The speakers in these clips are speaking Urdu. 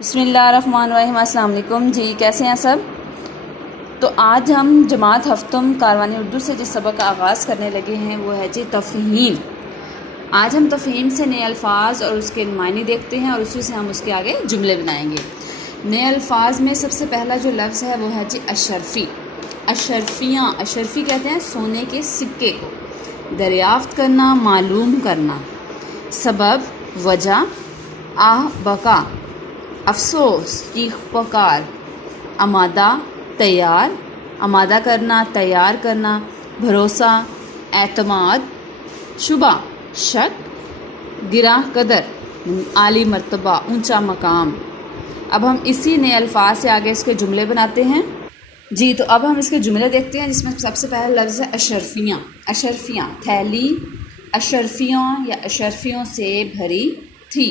بسم اللہ الرحمن الرحیم۔ السلام علیکم جی، کیسے ہیں سب؟ تو آج ہم جماعت ہفتم کاروانی اردو سے جس سبق کا آغاز کرنے لگے ہیں وہ ہے جی تفہیم۔ آج ہم تفہیم سے نئے الفاظ اور اس کے معنی دیکھتے ہیں اور اسی سے ہم اس کے آگے جملے بنائیں گے۔ نئے الفاظ میں سب سے پہلا جو لفظ ہے وہ ہے جی اشرفی۔ اشرفیاں، اشرفی کہتے ہیں سونے کے سکے کو۔ دریافت کرنا، معلوم کرنا۔ سبب، وجہ، آہ بکا، افسوس، چیخ پکار۔ آمادہ، تیار، آمادہ کرنا، تیار کرنا۔ بھروسہ، اعتماد۔ شبہ، شک۔ گراں قدر، عالی مرتبہ، اونچا مقام۔ اب ہم اسی نئے الفاظ سے آگے اس کے جملے بناتے ہیں جی۔ تو اب ہم اس کے جملے دیکھتے ہیں جس میں سب سے پہلا لفظ ہے اشرفیاں۔ اشرفیاں، تھیلی اشرفیوں یا اشرفیوں سے بھری تھی۔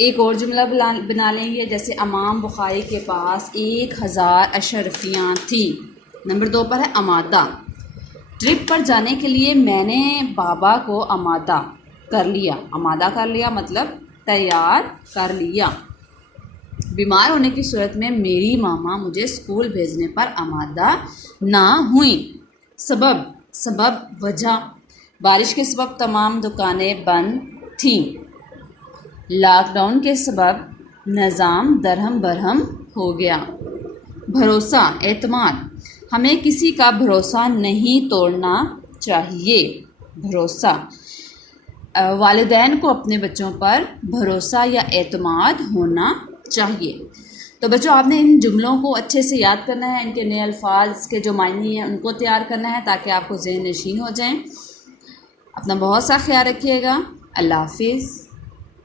ایک اور جملہ بنا لیں گے جیسے امام بخاری کے پاس 1000 اشرفیاں تھیں۔ نمبر 2 پر ہے آمادہ۔ ٹرپ پر جانے کے لیے میں نے بابا کو آمادہ کر لیا۔ آمادہ کر لیا مطلب تیار کر لیا۔ بیمار ہونے کی صورت میں میری ماما مجھے اسکول بھیجنے پر آمادہ نہ ہوئیں۔ سبب، سبب وجہ، بارش کے سبب تمام دکانیں بند تھیں۔ لاک ڈاؤن کے سبب نظام درہم برہم ہو گیا۔ بھروسہ، اعتماد، ہمیں کسی کا بھروسہ نہیں توڑنا چاہیے۔ بھروسہ، والدین کو اپنے بچوں پر بھروسہ یا اعتماد ہونا چاہیے۔ تو بچوں، آپ نے ان جملوں کو اچھے سے یاد کرنا ہے، ان کے نئے الفاظ کے جو معنی ہیں ان کو تیار کرنا ہے تاکہ آپ کو ذہن نشین ہو جائیں۔ اپنا بہت سا خیال رکھیے گا۔ اللہ حافظ۔